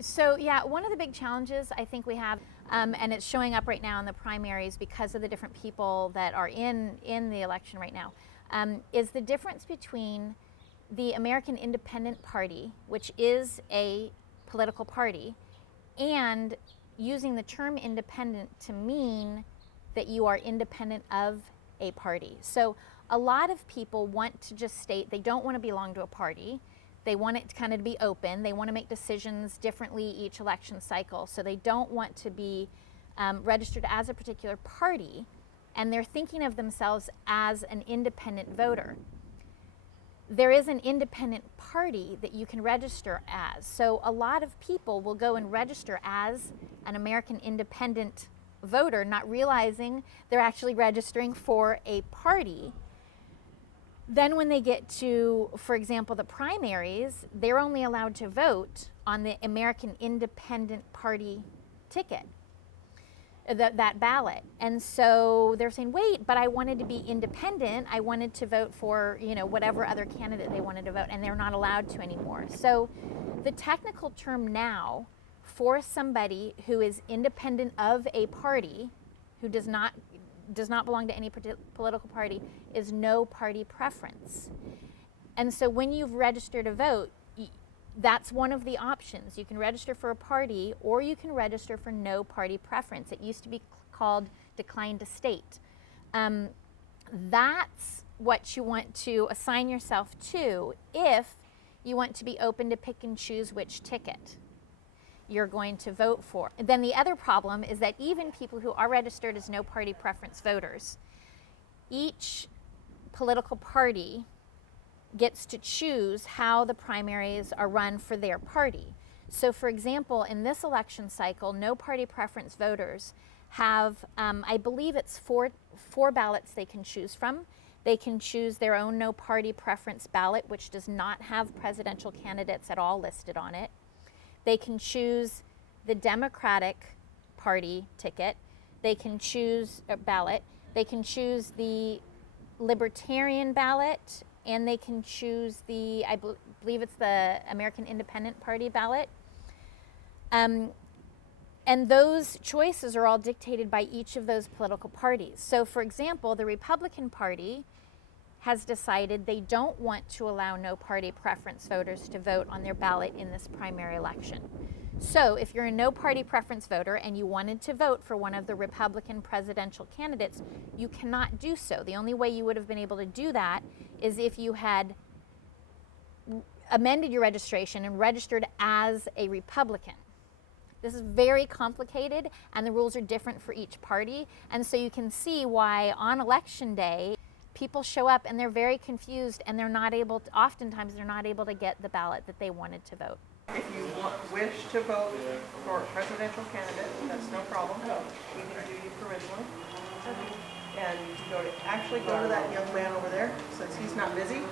So yeah, one of the big challenges I think we have, and it's showing up right now in the primaries because of the different people that are in the election right now, is the difference between the American Independent Party, which is a political party, and using the term independent to mean that you are independent of a party. So a lot of people want to just state they don't want to belong to a party. They want it to kind of be open. They want to make decisions differently each election cycle. So they don't want to be registered as a particular party, and they're thinking of themselves as an independent voter. There is an independent party that you can register as. So a lot of people will go and register as an American independent voter, not realizing they're actually registering for a party. Then when they get to, for example, the primaries, they're only allowed to vote on the American Independent Party ticket, that ballot. And so they're saying, wait, but I wanted to be independent. I wanted to vote for, whatever other candidate they wanted to vote, and they're not allowed to anymore. So the technical term now for somebody who is independent of a party, who does not belong to any political party, is no party preference. And so when you've registered to vote, that's one of the options. You can register for a party, or you can register for no party preference. It used to be called decline to state. That's what you want to assign yourself to if you want to be open to pick and choose which ticket you're going to vote for. And then the other problem is that even people who are registered as no party preference voters, each political party gets to choose how the primaries are run for their party. So for example, in this election cycle, no party preference voters have, I believe it's four ballots they can choose from. They can choose their own no party preference ballot, which does not have presidential candidates at all listed on it. They can choose the Democratic Party ticket. They can choose a ballot. They can choose the Libertarian ballot, and they can choose the, I believe it's the American Independent Party ballot. And those choices are all dictated by each of those political parties. So for example, the Republican Party has decided they don't want to allow no party preference voters to vote on their ballot in this primary election. So if you're a no party preference voter and you wanted to vote for one of the Republican presidential candidates, you cannot do so. The only way you would have been able to do that is if you had amended your registration and registered as a Republican. This is very complicated, and the rules are different for each party. And so you can see why on election day, people show up and they're very confused, and they're not able to, oftentimes they're not able to get the ballot that they wanted to vote. If you wish to vote for a presidential candidate, that's no problem. We can do you provisionally. And actually go to that young man over there, since he's not busy.